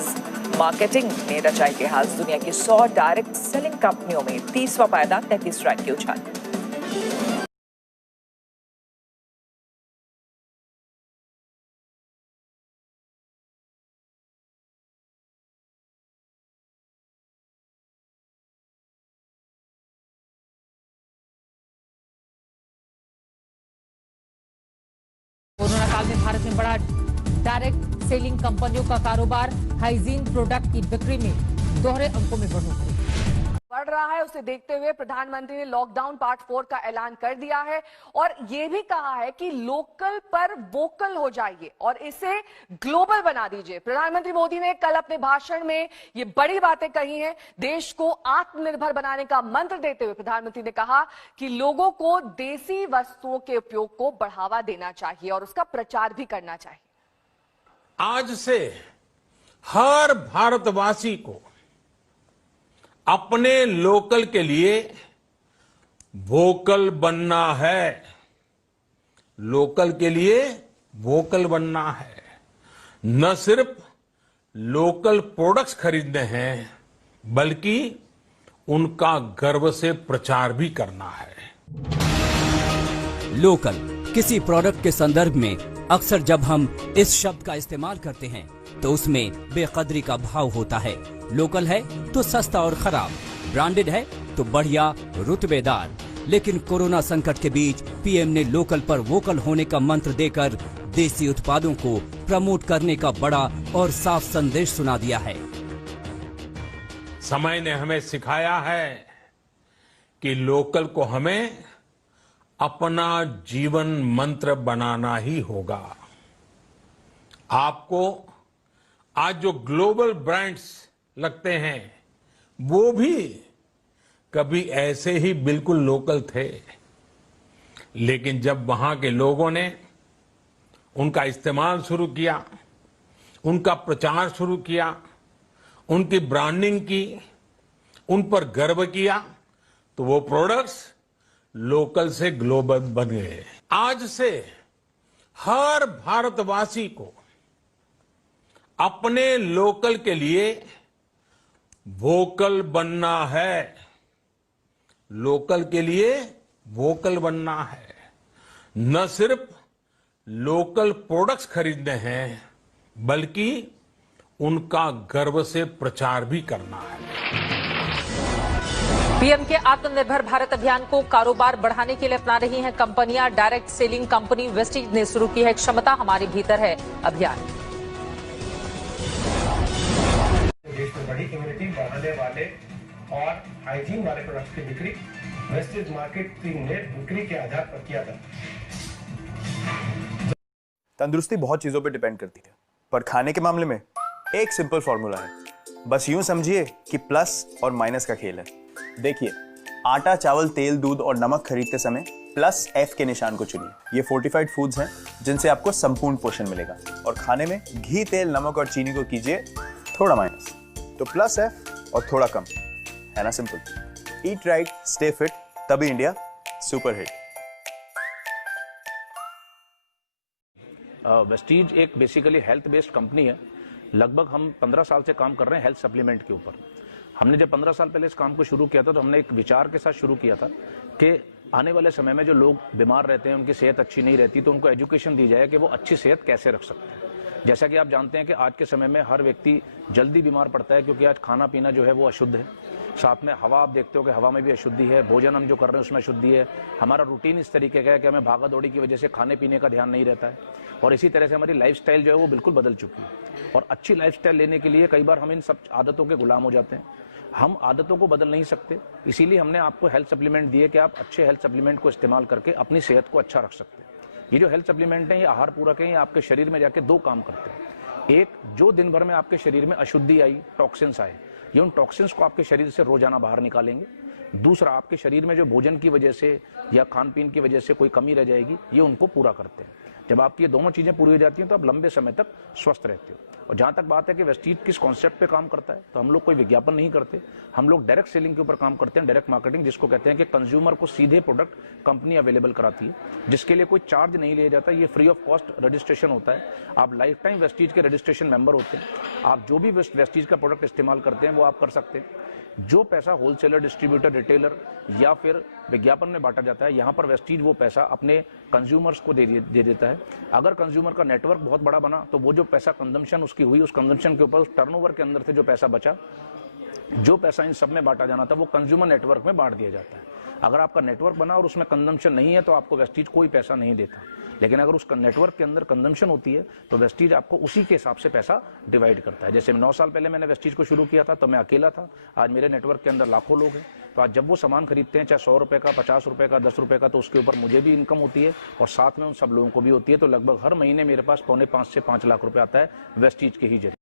Because marketing ने रचा इतिहास। दुनिया की 100 डायरेक्ट सेलिंग कंपनियों में 30वां पायदान 33 रैंक की उछाल। कोरोना काल में भारत में बड़ा डायरेक्ट सेलिंग कंपनियों का कारोबार। हाइजीन प्रोडक्ट की बिक्री में दोहरे अंकों में बढ़ोतरी बढ़ रहा है। उसे देखते हुए प्रधानमंत्री ने लॉकडाउन पार्ट 4 का ऐलान कर दिया है और यह भी कहा है कि लोकल पर वोकल हो जाइए और इसे ग्लोबल बना दीजिए। प्रधानमंत्री मोदी ने कल अपने भाषण में ये बड़ी बातें कही हैं। देश को आत्मनिर्भर बनाने का मंत्र देते हुए प्रधानमंत्री ने कहा कि लोगों को देसी वस्तुओं के उपयोग को बढ़ावा देना चाहिए और उसका प्रचार भी करना चाहिए। आज से हर भारतवासी को अपने लोकल के लिए वोकल बनना है। लोकल के लिए वोकल बनना है। न सिर्फ लोकल प्रोडक्ट्स खरीदने हैं बल्कि उनका गर्व से प्रचार भी करना है। लोकल किसी प्रोडक्ट के संदर्भ में अक्सर जब हम इस शब्द का इस्तेमाल करते हैं तो उसमें बेकदरी का भाव होता है। लोकल है तो सस्ता और खराब, ब्रांडेड है तो बढ़िया रुतबेदार। लेकिन कोरोना संकट के बीच पीएम ने लोकल पर वोकल होने का मंत्र देकर देसी उत्पादों को प्रमोट करने का बड़ा और साफ संदेश सुना दिया है। समय ने हमें सिखाया है कि लोकल को हमें अपना जीवन मंत्र बनाना ही होगा। आपको आज जो ग्लोबल ब्रांड्स लगते हैं वो भी कभी ऐसे ही बिल्कुल लोकल थे, लेकिन जब वहां के लोगों ने उनका इस्तेमाल शुरू किया, उनका प्रचार शुरू किया, उनकी ब्रांडिंग की, उन पर गर्व किया, तो वो प्रोडक्ट्स लोकल से ग्लोबल बन गए। आज से हर भारतवासी को अपने लोकल के लिए वोकल बनना है। लोकल के लिए वोकल बनना है। न सिर्फ लोकल प्रोडक्ट्स खरीदने हैं बल्कि उनका गर्व से प्रचार भी करना है। पीएम के आत्मनिर्भर भारत अभियान को कारोबार बढ़ाने के लिए अपना रही हैं कंपनियां। डायरेक्ट सेलिंग कंपनी वेस्टीज ने शुरू की है क्षमता हमारे भीतर है अभियान। देश में बड़ी इम्यूनिटी बढ़ाने वाले और हाइजीन वाले प्रोडक्ट्स की बिक्री वेस्टेज मार्केट टीम ने बिक्री के आधार पर किया था। तंदुरुस्ती बहुत चीजों पे डिपेंड करती है, पर खाने के मामले में एक सिंपल फॉर्मूला है। बस यूं समझिए कि प्लस और माइनस का खेल है। देखिए, आटा, चावल, तेल, दूध और नमक खरीदते समय प्लस F के निशान को चुनिए। ये फोर्टिफाइड फूड्स हैं जिनसे आपको संपूर्ण पोषण मिलेगा। और खाने में घी, तेल, नमक और चीनी को कीजिए थोड़ा माइनस। तो प्लस F और थोड़ा कम, है ना simple. Eat right, stay fit, तभी इंडिया सुपर हिट। वेस्टीज एक बेसिकली हेल्थ बेस्ड कंपनी है। लगभग हम 15 साल से काम कर रहे हैं हेल्थ सप्लीमेंट के ऊपर। हमने जब 15 साल पहले इस काम को शुरू किया था तो हमने एक विचार के साथ शुरू किया था कि आने वाले समय में जो लोग बीमार रहते हैं, उनकी सेहत अच्छी नहीं रहती, तो उनको एजुकेशन दी जाए कि वो अच्छी सेहत कैसे रख सकते हैं। जैसा कि आप जानते हैं कि आज के समय में हर व्यक्ति जल्दी बीमार पड़ता है क्योंकि आज खाना पीना जो है वो अशुद्ध है। साथ में हवा, आप देखते हो कि हवा में भी अशुद्धि है। भोजन हम जो कर रहे हैं उसमें अशुद्धि है। हमारा रूटीन इस तरीके का है कि हमें भागा दौड़ी की वजह से खाने पीने का ध्यान नहीं रहता है और इसी तरह से हमारी लाइफस्टाइल जो है वो बिल्कुल बदल चुकी है। और अच्छी लाइफस्टाइल लेने के लिए कई बार हम इन सब आदतों के गुलाम हो जाते हैं। हम आदतों को बदल नहीं सकते, इसीलिए हमने आपको हेल्थ सप्लीमेंट दिए कि आप अच्छे हेल्थ सप्लीमेंट को इस्तेमाल करके अपनी सेहत को अच्छा रख सकते हैं। ये जो हेल्थ सप्लीमेंट हैं ये आहार पूरक हैं, ये आपके शरीर में जाके दो काम करते हैं। एक, जो दिन भर में आपके शरीर में अशुद्धि आई, टॉक्सिन्स आए, ये उन टॉक्सिन्स को आपके शरीर से रोजाना बाहर निकालेंगे। दूसरा, आपके शरीर में जो भोजन की वजह से या खान पीन की वजह से कोई कमी रह जाएगी, ये उनको पूरा करते हैं। जब आपकी ये दोनों चीजें पूरी हो जाती हैं तो आप लंबे समय तक स्वस्थ रहते हो। और जहां तक बात है कि वेस्टीज किस कॉन्सेप्ट पे काम करता है, तो हम लोग कोई विज्ञापन नहीं करते, हम लोग डायरेक्ट सेलिंग के ऊपर काम करते हैं, डायरेक्ट मार्केटिंग, जिसको कहते हैं कि कंज्यूमर को सीधे प्रोडक्ट कंपनी अवेलेबल कराती है, जिसके लिए कोई चार्ज नहीं लिया जाता। ये फ्री ऑफ कॉस्ट रजिस्ट्रेशन होता है। आप लाइफ टाइम वेस्टीज के रजिस्ट्रेशन मेंबर होते हैं। आप जो भी वेस्टीज का प्रोडक्ट इस्तेमाल करते हैं वो आप कर सकते हैं। जो पैसा होलसेलर, डिस्ट्रीब्यूटर, रिटेलर या फिर विज्ञापन में बांटा जाता है, यहां पर वेस्टीज वो पैसा अपने कंज्यूमर्स को दे देता है। अगर कंज्यूमर का नेटवर्क बहुत बड़ा बना तो वो जो पैसा कंजम्पशन उसकी हुई, उस कंजम्पशन के ऊपर, उस टर्नओवर के अंदर से जो पैसा बचा, जो पैसा इन सब में बांटा जाना था, वो कंज्यूमर नेटवर्क में बांट दिया जाता है। अगर आपका नेटवर्क बना और उसमें कंजम्पशन नहीं है तो आपको वेस्टीज कोई पैसा नहीं देता। लेकिन अगर उसका नेटवर्क के अंदर कंजम्पशन होती है तो वेस्टीज आपको उसी के हिसाब से पैसा डिवाइड करता है। जैसे 9 साल पहले मैंने वेस्टीज को शुरू किया था तो मैं अकेला था, आज मेरे नेटवर्क के अंदर लाखों लोग हैं। तो आज जब वो सामान खरीदते हैं, चाहे 100 रुपए का, 50 रुपए का, 10 रुपए का, तो उसके ऊपर मुझे भी इनकम होती है और साथ में उन सब लोगों को भी होती है। तो लगभग हर महीने मेरे पास 4.5 से 5 लाख रुपए आता है वेस्टीज के ही जरिए।